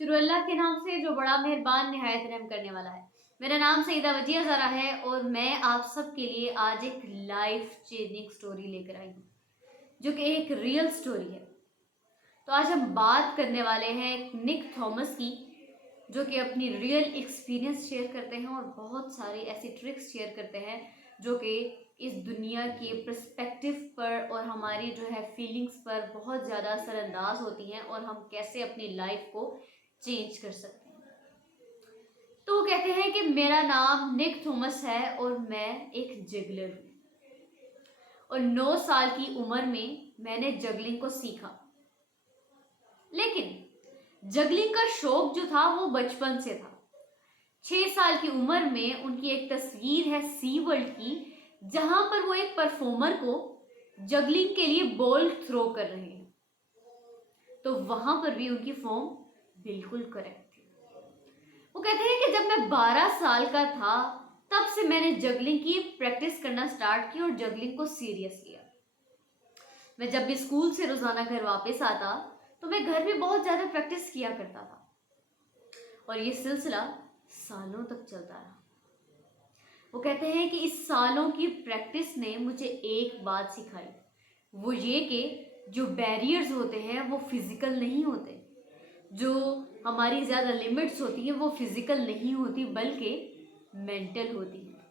शुरू अल्लाह के नाम से जो बड़ा मेहरबान निहायत रहम करने वाला है। मेरा नाम सईदा वजिया ज़रा है और मैं आप सब के लिए आज एक लाइफ चेंजिंग स्टोरी लेकर आई हूँ, जो कि एक रियल स्टोरी है। तो आज हम बात करने वाले हैं निक थॉमस की, जो कि अपनी रियल एक्सपीरियंस शेयर करते हैं और बहुत सारे ऐसी ट्रिक्स शेयर करते हैं जो कि इस दुनिया के पर्सपेक्टिव पर और हमारी जो है फीलिंग्स पर बहुत ज़्यादा असरअंदाज होती हैं और हम कैसे अपनी लाइफ को चेंज कर सकते हैं। तो वो कहते हैं कि मेरा नाम निक थॉमस है और मैं एक जगलर हूँ और 9 साल की उम्र में मैंने जगलिंग को सीखा। लेकिन जगलिंग का शौक जो था वो बचपन से था। 6 साल की उम्र में उनकी एक तस्वीर है सी वर्ल्ड की, जहां पर वो एक परफॉर्मर को जगलिंग के लिए बॉल थ्रो कर रहे हैं। तो वहां पर भी उनकी फॉर्म बिल्कुल करेक्ट थी। वो कहते हैं कि जब मैं 12 साल का था तब से मैंने जगलिंग की प्रैक्टिस करना स्टार्ट की और जगलिंग को सीरियस लिया। मैं जब भी स्कूल से रोजाना घर वापस आता तो मैं घर में बहुत ज्यादा प्रैक्टिस किया करता था और ये सिलसिला सालों तक चलता रहा। वो कहते हैं कि इस सालों की प्रैक्टिस ने मुझे एक बात सिखाई, वो ये कि जो बैरियर्स होते हैं वो फिजिकल नहीं होते, जो हमारी ज़्यादा लिमिट्स होती हैं वो फिजिकल नहीं होती बल्कि मेंटल होती है।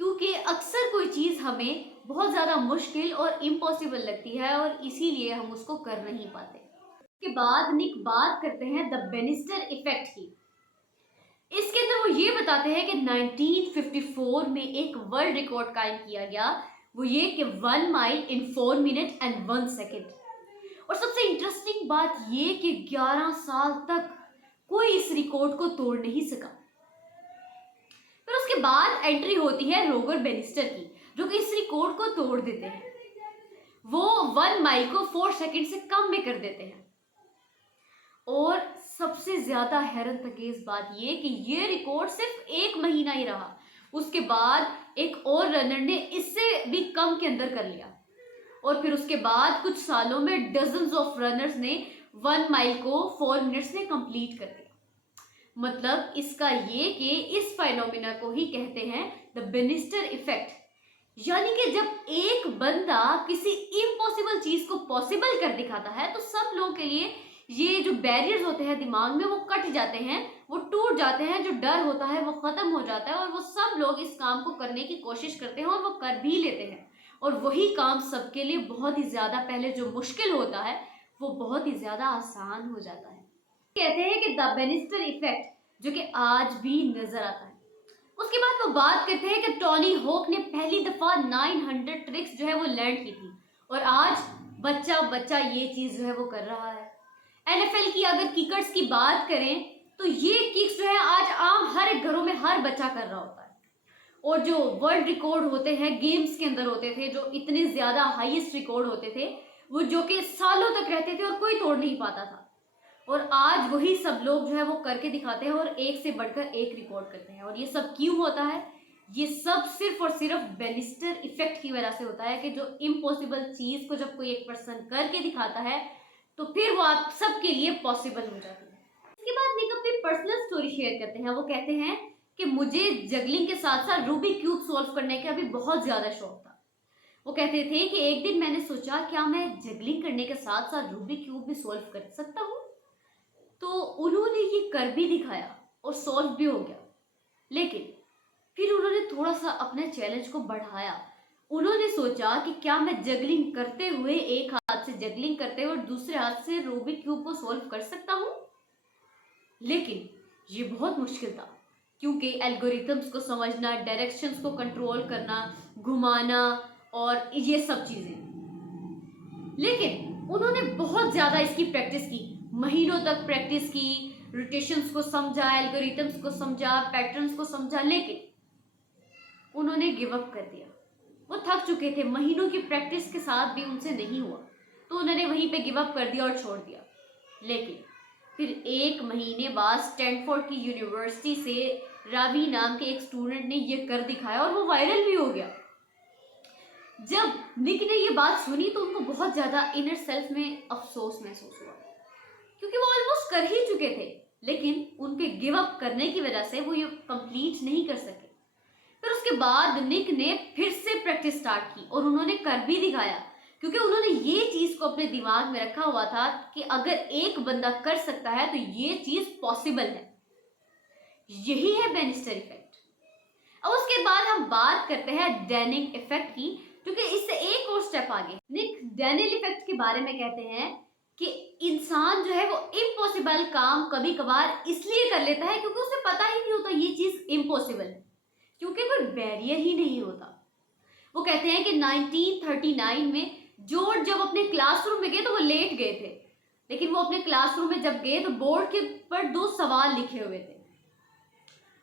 क्योंकि अक्सर कोई चीज़ हमें बहुत ज़्यादा मुश्किल और इम्पॉसिबल लगती है और इसीलिए हम उसको कर नहीं पाते। इसके बाद निक बात करते हैं द बेनिस्टर इफेक्ट की। इसके अंदर वो ये बताते हैं कि 1954 में एक वर्ल्ड रिकॉर्ड कायम किया गया, वो ये कि 1 mile in 4 minute and 1 second. और सबसे इंटरेस्टिंग बात ये कि 11 साल तक कोई इस रिकॉर्ड को तोड़ नहीं सका। फिर उसके बाद एंट्री होती है रोगर बेनिस्टर की, जो कि इस रिकॉर्ड को तोड़ देते हैं। वो 1 माइल को 4 सेकेंड से कम में कर देते हैं। और सबसे ज्यादा हैरत अंगेज बात ये कि ये रिकॉर्ड सिर्फ 1 महीना ही रहा, उसके बाद एक और रनर ने इससे भी कम के अंदर कर लिया और फिर उसके बाद कुछ सालों में डजन्स ऑफ रनर्स ने 1 माइल को 4 मिनट्स में कंप्लीट कर दिया। मतलब इसका ये कि इस फाइनोमिना को ही कहते हैं द बेनिस्टर इफेक्ट, यानी कि जब एक बंदा किसी इम्पॉसिबल चीज को पॉसिबल कर दिखाता है तो सब लोगों के लिए ये जो बैरियर्स होते हैं दिमाग में वो कट जाते हैं, वो टूट जाते हैं, जो डर होता है वो खत्म हो जाता है और वो सब लोग इस काम को करने की कोशिश करते हैं और वो कर भी लेते हैं। और वही काम सबके लिए बहुत ही ज्यादा पहले जो मुश्किल होता है वो बहुत ही ज्यादा आसान हो जाता है। कहते हैं कि द बेनिस्टर इफेक्ट, जो कि आज भी नजर आता है। उसके बाद वो बात करते हैं कि टॉनी हॉक ने पहली दफा 900 ट्रिक्स जो है वो लर्न की थी और आज बच्चा बच्चा ये चीज जो है वो कर रहा है। एनएफएल की अगर किकर्स की बात करें तो ये किक्स जो है आज आम हर एक घरों में हर बच्चा कर रहा होता है। और जो वर्ल्ड रिकॉर्ड होते हैं गेम्स के अंदर होते थे, जो इतने ज्यादा हाईएस्ट रिकॉर्ड होते थे, वो जो कि सालों तक रहते थे और कोई तोड़ नहीं पाता था, और आज वही सब लोग जो है वो करके दिखाते हैं और एक से बढ़कर एक रिकॉर्ड करते हैं। और ये सब क्यों होता है? ये सब सिर्फ और सिर्फ बेनिस्टर इफेक्ट की वजह से होता है कि जो इम्पॉसिबल चीज को जब कोई एक पर्सन करके दिखाता है तो फिर वो आप सबके लिए पॉसिबल हो जाती है। इसके बाद निक अपनी पर्सनल स्टोरी शेयर करते हैं। वो कहते हैं कि मुझे जगलिंग के साथ साथ रूबिक क्यूब सॉल्व करने का भी बहुत ज्यादा शौक था। वो कहते थे कि एक दिन मैंने सोचा क्या मैं जगलिंग करने के साथ साथ रूबिक क्यूब भी सॉल्व कर सकता हूँ। तो उन्होंने ये कर भी दिखाया और सॉल्व भी हो गया। लेकिन फिर उन्होंने थोड़ा सा अपने चैलेंज को बढ़ाया। उन्होंने सोचा कि क्या मैं जगलिंग करते हुए एक हाथ से जगलिंग करते हुए और दूसरे हाथ से रूबिक क्यूब को सॉल्व कर सकता हूँ। लेकिन ये बहुत मुश्किल था क्योंकि एल्गोरिथम्स को समझना, डायरेक्शंस को कंट्रोल करना, घुमाना और ये सब चीजें। लेकिन उन्होंने बहुत ज्यादा इसकी प्रैक्टिस की, महीनों तक प्रैक्टिस की, रोटेशंस को समझा, एल्गोरिथम्स को समझा, पैटर्न्स को समझा, लेकिन उन्होंने गिव अप कर दिया। वो थक चुके थे, महीनों की प्रैक्टिस के साथ भी उनसे नहीं हुआ तो उन्होंने वहीं पे गिव अप कर दिया और छोड़ दिया। लेकिन फिर 1 महीने बाद स्टैनफोर्ड की यूनिवर्सिटी से रावी नाम के एक स्टूडेंट ने ये कर दिखाया और वो वायरल भी हो गया। जब निक ने ये बात सुनी तो उनको बहुत ज्यादा इनर सेल्फ में अफसोस महसूस हुआ क्योंकि वो ऑलमोस्ट कर ही चुके थे, लेकिन उनके गिव अप करने की वजह से वो ये कंप्लीट नहीं कर सके। फिर उसके बाद निक ने फिर से प्रैक्टिस स्टार्ट की और उन्होंने कर भी दिखाया, क्योंकि उन्होंने ये चीज को अपने दिमाग में रखा हुआ था कि अगर एक बंदा कर सकता है तो ये चीज पॉसिबल है। यही है बैनिस्टर इफेक्ट। अब उसके बाद हम बात करते हैं डैनिंग इफेक्ट की, क्योंकि इससे एक और स्टेप आगे। निक डैनियल इफेक्ट के बारे में कहते हैं कि इंसान जो है वो इम्पॉसिबल काम कभी कभार इसलिए कर लेता है क्योंकि उसे पता ही नहीं होता ये चीज इम्पॉसिबल है, क्योंकि कोई बैरियर ही नहीं होता। वो कहते हैं कि 1939 में जॉर्ज जब अपने क्लासरूम में गए तो वो लेट गए थे, लेकिन वो अपने क्लासरूम में जब गए तो बोर्ड के ऊपर 2 सवाल लिखे हुए थे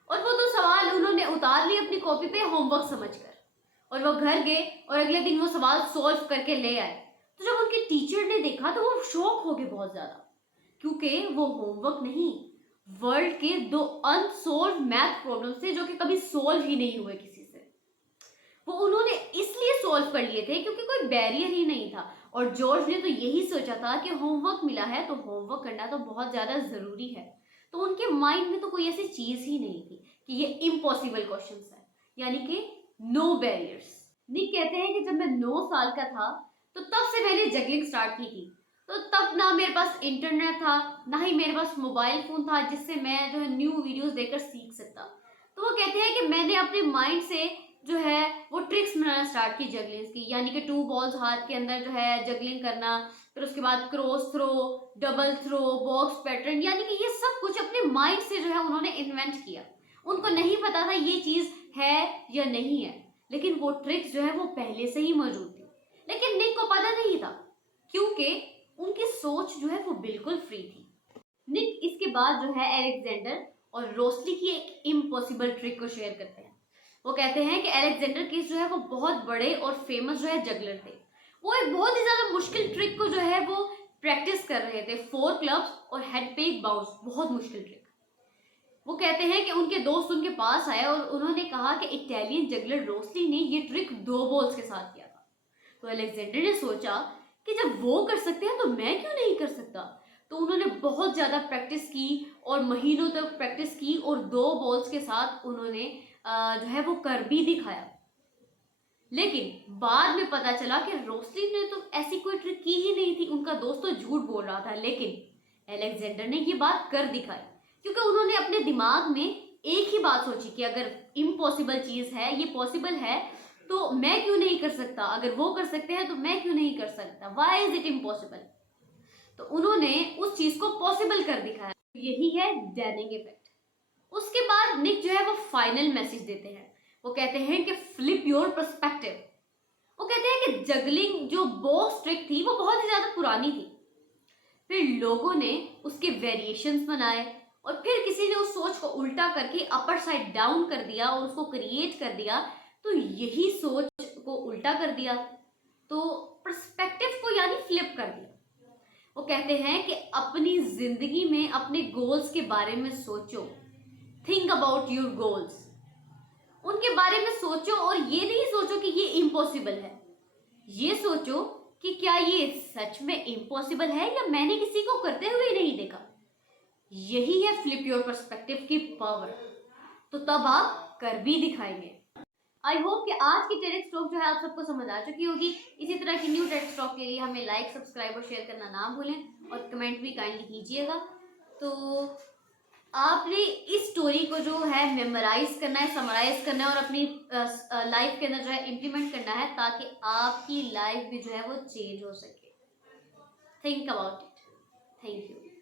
और वो 2 सवाल उन्होंने उतार लिए अपनी कॉपी पे होमवर्क समझकर, और वो घर गए और अगले दिन वो सवाल सॉल्व करके ले आए। तो जब उनके टीचर ने देखा तो वो शॉक हो गए बहुत ज्यादा, क्योंकि वो होमवर्क नहीं, वर्ल्ड के 2 अनसॉल्व मैथ प्रॉब्लम्स थे जो कि कभी सॉल्व ही नहीं हुए किसी से। वो उन्होंने इसलिए सॉल्व कर लिए थे क्योंकि कोई बैरियर ही नहीं था, और जॉर्ज ने तो यही सोचा था कि होमवर्क मिला है तो होमवर्क करना तो बहुत ज्यादा जरूरी है। तो उनके माइंड में तो कोई ऐसी चीज ही नहीं थी कि ये इम्पॉसिबल क्वेश्चंस है, यानी कि नो बैरियर्स। निक कहते हैं कि जब मैं 9 साल का था तो तब से मैंने जगलिंग स्टार्ट की थी। तो तब ना मेरे पास इंटरनेट था, ना ही मेरे पास मोबाइल फोन था जिससे मैं जो है न्यू वीडियोस देखकर सीख सकता। तो वो कहते हैं कि मैंने अपने माइंड से जो है वो ट्रिक्स बनाना स्टार्ट की जगलिंग की, यानी कि 2 बॉल्स हाथ के अंदर जो है जगलिंग करना, फिर उसके बाद cross throw, double throw, box pattern, यानी कि ये सब कुछ अपने माइंड से जो है उन्होंने इन्वेंट किया। उनको नहीं पता था ये चीज है या नहीं है, लेकिन वो ट्रिक्स जो है वो पहले से ही मौजूद थी, लेकिन निक को पता नहीं था क्योंकि उनकी सोच जो है वो बिल्कुल फ्री थी। निक इसके बाद जो है अलेक्जेंडर और रोस्ली की एक इम्पॉसिबल ट्रिक को शेयर करते हैं। वो कहते हैं कि अलेक्जेंडर किस जो है वो बहुत बड़े और फेमस जो है जगलर थे। वो एक बहुत ही ज्यादा मुश्किल ट्रिक को जो है वो प्रैक्टिस कर रहे थे, 4 क्लब्स और हेड पे एक बाउंस, बहुत मुश्किल ट्रिक। वो कहते हैं कि उनके दोस्त उनके पास आए और उन्होंने कहा कि इटालियन जगलर रोस्ली ने ये ट्रिक 2 बॉल्स के साथ किया था। तो अलेक्जेंडर ने सोचा कि जब वो कर सकते हैं तो मैं क्यों नहीं कर सकता। तो उन्होंने बहुत ज्यादा प्रैक्टिस की और महीनों तक प्रैक्टिस की और 2 बॉल्स के साथ उन्होंने जो है वो कर भी दिखाया। लेकिन बाद में पता चला कि रोस्ली ने तो ऐसी कोई ट्रिक की ही नहीं थी, उनका दोस्त तो झूठ बोल रहा था। लेकिन अलेक्जेंडर ने ये बात कर दिखाई, क्योंकि उन्होंने अपने दिमाग में एक ही बात सोची कि अगर इम्पॉसिबल चीज है, ये पॉसिबल है, तो मैं क्यों नहीं कर सकता। अगर वो कर सकते हैं तो मैं क्यों नहीं कर सकता, व्हाई इज इट इम्पॉसिबल। तो उन्होंने उस चीज को पॉसिबल कर दिखाया। यही है डैनिंग इफेक्ट। उसके बाद निक जो है वो फाइनल मैसेज देते हैं। वो कहते हैं कि फ्लिप योर पर्सपेक्टिव। वो कहते हैं कि जगलिंग जो बॉक्स ट्रिक थी वो बहुत ही ज्यादा पुरानी थी, फिर लोगों ने उसके वेरिएशंस बनाए और फिर किसी ने उस सोच को उल्टा करके अपर साइड डाउन कर दिया और उसको क्रिएट कर दिया, तो यही सोच को उल्टा कर दिया, तो पर्सपेक्टिव को यानी फ्लिप कर दिया। वो कहते हैं कि अपनी जिंदगी में अपने गोल्स के बारे में सोचो, थिंक अबाउट योर गोल्स, उनके बारे में सोचो और ये नहीं सोचो कि ये इम्पॉसिबल है, ये सोचो कि क्या ये सच में इम्पॉसिबल है या मैंने किसी को करते हुए नहीं देखा। यही है फ्लिप योर पर्सपेक्टिव की पावर। तो तब आप कर भी दिखाएंगे। आई होप कि आज की टेड टॉक जो है आप सबको समझ आ चुकी होगी। इसी तरह की न्यू टेड टॉक के लिए हमें लाइक, सब्सक्राइब और शेयर करना ना भूलें और कमेंट भी काइंडली कीजिएगा। तो आपने इस स्टोरी को जो है मेमोराइज करना है, समराइज करना है और अपनी लाइफ के अंदर जो है इम्प्लीमेंट करना है, ताकि आपकी लाइफ भी जो है वो चेंज हो सके। Think about it. Thank you.